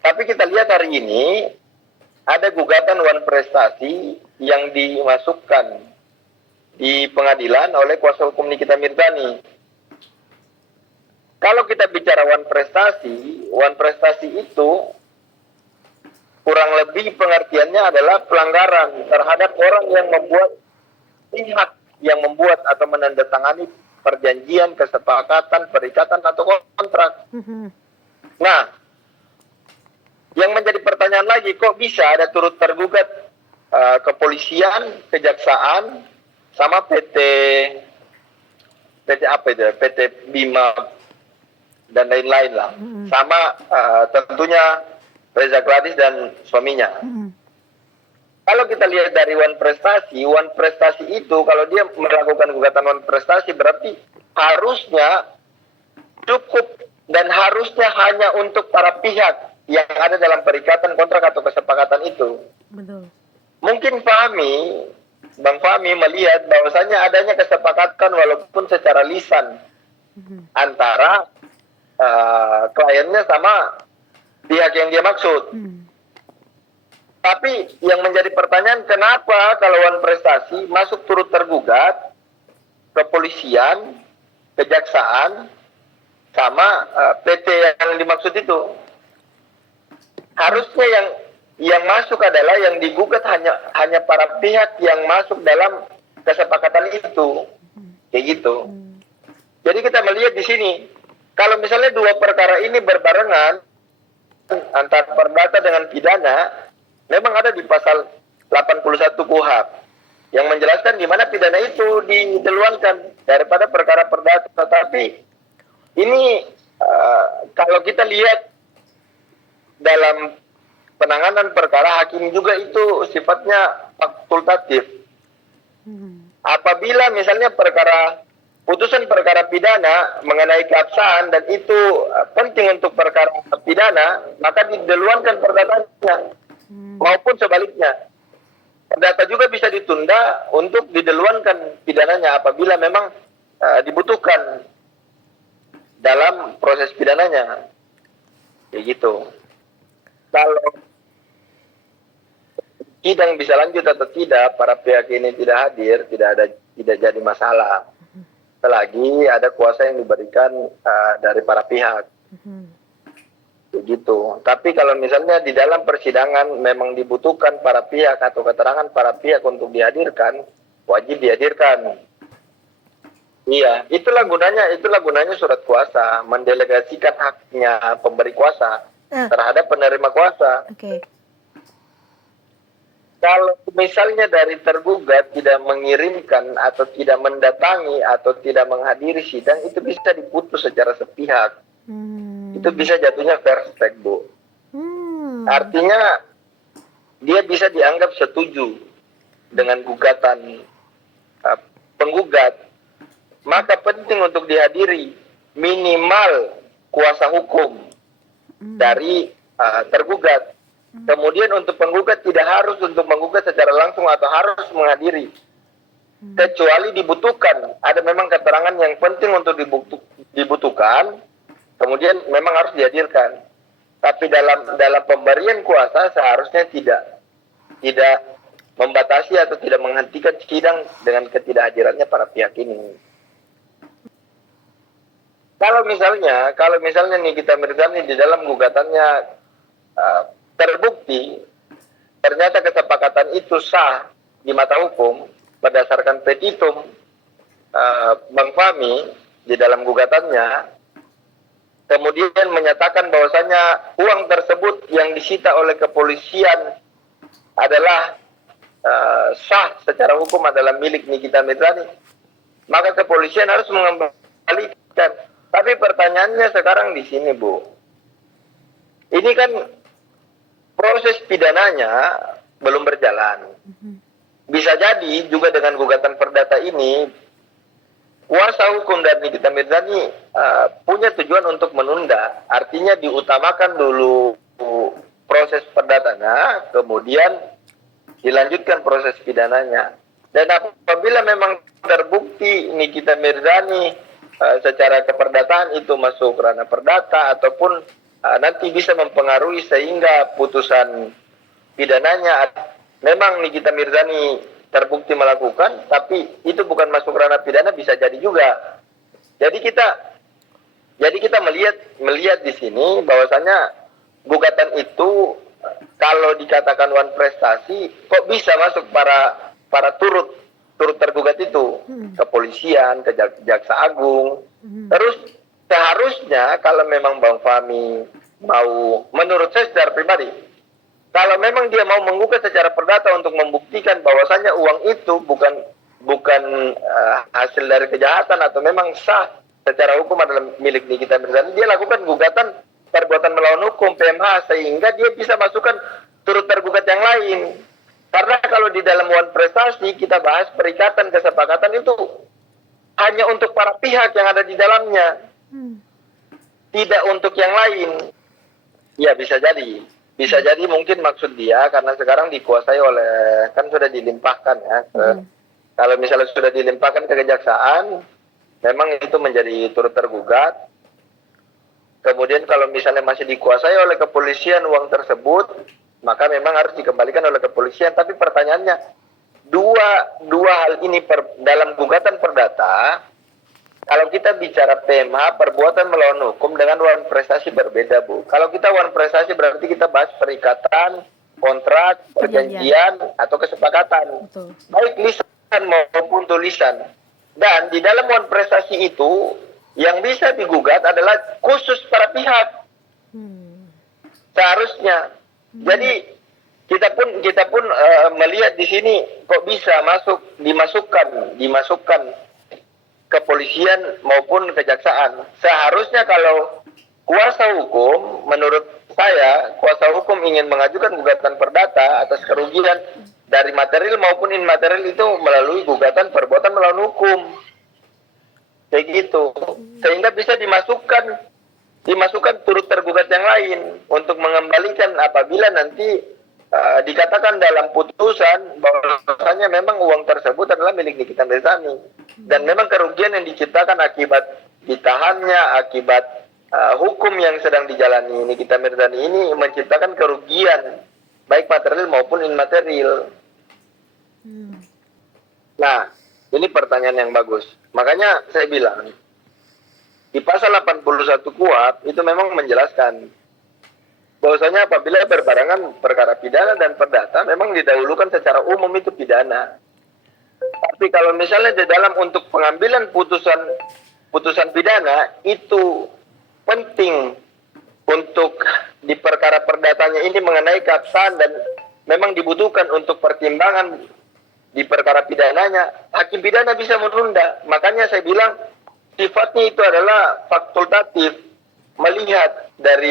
Tapi kita lihat hari ini ada gugatan wan prestasi yang dimasukkan di pengadilan oleh kuasa hukum Nikita Mirzani. Kalau kita bicara wan prestasi itu kurang lebih pengertiannya adalah pelanggaran terhadap orang yang membuat pihak yang membuat atau menandatangani perjanjian, kesepakatan, perikatan atau kontrak. Nah, yang menjadi pertanyaan lagi, kok bisa ada turut tergugat kepolisian, kejaksaan, sama PT apa itu, PT Bima dan lain-lain lah, sama tentunya Reza Gladys dan suaminya. Kalau kita lihat dari wan prestasi itu kalau dia melakukan gugatan wan prestasi berarti harusnya cukup dan harusnya hanya untuk para pihak yang ada dalam perikatan kontrak atau kesepakatan itu. Betul. Mungkin Bang Fahmi melihat bahwasanya adanya kesepakatan walaupun secara lisan antara kliennya sama pihak yang dia maksud. Tapi yang menjadi pertanyaan, kenapa kalau wan prestasi masuk turut tergugat kepolisian, kejaksaan, sama PT yang dimaksud itu? Harusnya yang masuk adalah yang digugat hanya para pihak yang masuk dalam kesepakatan itu, kayak gitu. Jadi kita melihat di sini, kalau misalnya dua perkara ini berbarengan antara perdata dengan pidana, memang ada di pasal 81 KUHP yang menjelaskan di mana pidana itu dideluankan daripada perkara perdata. Tetapi ini kalau kita lihat dalam penanganan perkara, hakim juga itu sifatnya fakultatif. Apabila misalnya putusan perkara pidana mengenai keabsahan dan itu penting untuk perkara pidana, maka dideluankan perdataannya. Maupun sebaliknya, perdata juga bisa ditunda untuk dideluankan pidananya apabila memang dibutuhkan dalam proses pidananya, kayak gitu. Kalau sidang bisa lanjut atau tidak, para pihak ini tidak hadir, tidak jadi masalah. Selagi ada kuasa yang diberikan dari para pihak. Begitu. Tapi kalau misalnya di dalam persidangan memang dibutuhkan para pihak atau keterangan para pihak untuk dihadirkan, wajib dihadirkan. Iya, itulah gunanya surat kuasa, mendelegasikan haknya pemberi kuasa terhadap penerima kuasa. Kalau misalnya dari tergugat tidak mengirimkan atau tidak mendatangi atau tidak menghadiri sidang, itu bisa diputus secara sepihak. Itu bisa jatuhnya fair strike, Bu. Artinya dia bisa dianggap setuju dengan gugatan penggugat. Maka penting untuk dihadiri minimal kuasa hukum dari tergugat. Kemudian untuk penggugat tidak harus untuk menggugat secara langsung atau harus menghadiri. Kecuali dibutuhkan. Ada memang keterangan yang penting untuk dibutuhkan. Kemudian memang harus dihadirkan. Tapi dalam pemberian kuasa seharusnya tidak membatasi atau tidak menghentikan sidang dengan ketidakhadirannya para pihak ini. Kalau misalnya Nikita Mirzani di dalam gugatannya terbukti ternyata kesepakatan itu sah di mata hukum berdasarkan petitum Bang Fahmi di dalam gugatannya, kemudian menyatakan bahwasanya uang tersebut yang disita oleh kepolisian adalah sah secara hukum adalah milik Nikita Mirzani, maka kepolisian harus mengembalikan. Tapi pertanyaannya sekarang di sini, Bu, ini kan proses pidananya belum berjalan. Bisa jadi juga dengan gugatan perdata ini kuasa hukum dari Nikita Mirzani punya tujuan untuk menunda. Artinya diutamakan dulu proses perdatanya, kemudian dilanjutkan proses pidananya. Dan apabila memang terbukti Nikita Mirzani secara keperdataan itu masuk ranah perdata ataupun nanti bisa mempengaruhi sehingga putusan pidananya memang Nikita Mirzani terbukti melakukan, tapi itu bukan masuk ranah pidana, bisa jadi juga. Jadi kita melihat di sini bahwasanya gugatan itu kalau dikatakan wan prestasi, kok bisa masuk para turut tergugat itu, kepolisian, Jaksa Agung. Terus seharusnya kalau memang Bang Fahmi mau, menurut saya secara pribadi, kalau memang dia mau menggugat secara perdata untuk membuktikan bahwasannya uang itu bukan hasil dari kejahatan atau memang sah secara hukum adalah milik Nikita Mirzani, dia lakukan gugatan perbuatan melawan hukum PMH sehingga dia bisa masukkan turut tergugat yang lain. Karena kalau di dalam wan prestasi kita bahas perikatan kesepakatan itu hanya untuk para pihak yang ada di dalamnya, tidak untuk yang lain. Ya bisa jadi mungkin maksud dia karena sekarang dikuasai oleh, kan sudah dilimpahkan ya. Kalau misalnya sudah dilimpahkan ke kejaksaan, memang itu menjadi turut tergugat. Kemudian kalau misalnya masih dikuasai oleh kepolisian uang tersebut, maka memang harus dikembalikan oleh kepolisian. Tapi pertanyaannya, dua hal ini dalam gugatan perdata, kalau kita bicara PMH, perbuatan melawan hukum, dengan wan prestasi berbeda, Bu. Kalau kita wan prestasi berarti kita bahas perikatan, kontrak, perjanjian, atau kesepakatan. Betul. Baik lisan maupun tulisan. Dan di dalam wan prestasi itu, yang bisa digugat adalah khusus para pihak. Seharusnya. Jadi kita pun melihat di sini kok bisa dimasukkan kepolisian maupun kejaksaan. Seharusnya kalau kuasa hukum, menurut saya, kuasa hukum ingin mengajukan gugatan perdata atas kerugian dari material maupun immaterial itu melalui gugatan perbuatan melawan hukum. Kayak gitu. Sehingga bisa dimasukkan turut tergugat yang lain untuk mengembalikan apabila nanti dikatakan dalam putusan bahwasanya memang uang tersebut adalah milik Nikita Mirzani dan memang kerugian yang diciptakan akibat ditahannya, akibat hukum yang sedang dijalani Nikita Mirzani ini menciptakan kerugian baik material maupun immaterial. Nah, ini pertanyaan yang bagus. Makanya saya bilang di pasal 81 KUHP itu memang menjelaskan bahwasanya apabila berbarengan perkara pidana dan perdata memang didahulukan secara umum itu pidana. Tapi kalau misalnya di dalam untuk pengambilan putusan pidana itu penting untuk di perkara perdatanya ini mengenai keabsahan dan memang dibutuhkan untuk pertimbangan di perkara pidananya, hakim pidana bisa menunda. Makanya saya bilang sifatnya itu adalah fakultatif, melihat dari